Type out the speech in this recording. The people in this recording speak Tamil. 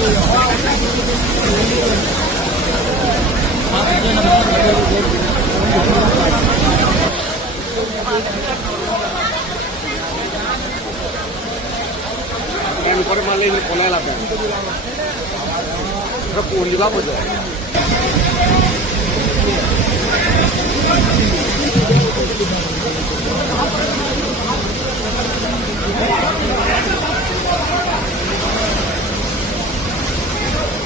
Yang korang malah ini pola lah kan. Repun juga apa tu?